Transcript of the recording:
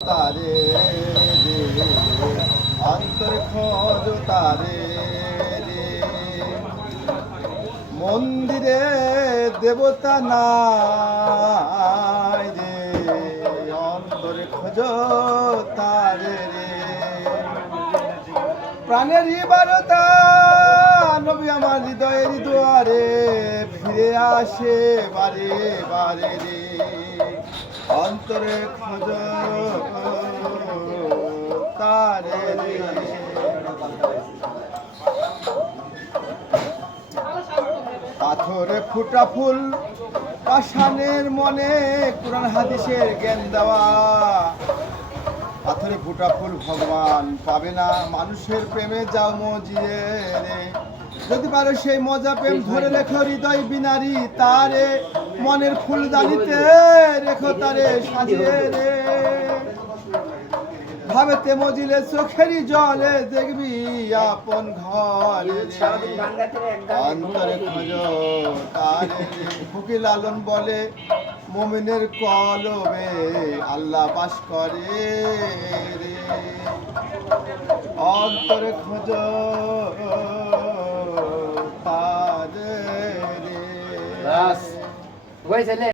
তারে রে অন্তর খোঁজ তারে রে মন্দিরে দেবতা নাই রে অন্তর খোঁজ তারে রে প্রাণের বারতা নবী আমার হৃদয়ের দুয়ারে ফিরে আসে বারে বারে রে অন্তরে খোঁজ তারে রে পাথরে ফুটা ফুল পাষাণের মনে কোরআন হাদিসের জ্ঞান দেওয়া পাথরে ফুটা ফুল ভগবান পাবে না মানুষের প্রেমে যাও মজিয়ে রে যদি পারো সেই মজা প্রেম ধরে রেখো হৃদয় বিনারী তারে মনের ফুলদানিতে রেখো তারে সাজিয়ে রে ভাবেতে মজিলে চোখেরই জলে দেখবি আপন ঘরে অন্তরে খোঁজ তারে ফকির লালন বলে মুমিনের কলবে আল্লাহ বাস করে রে অন্তরে খোঁজ তারে রে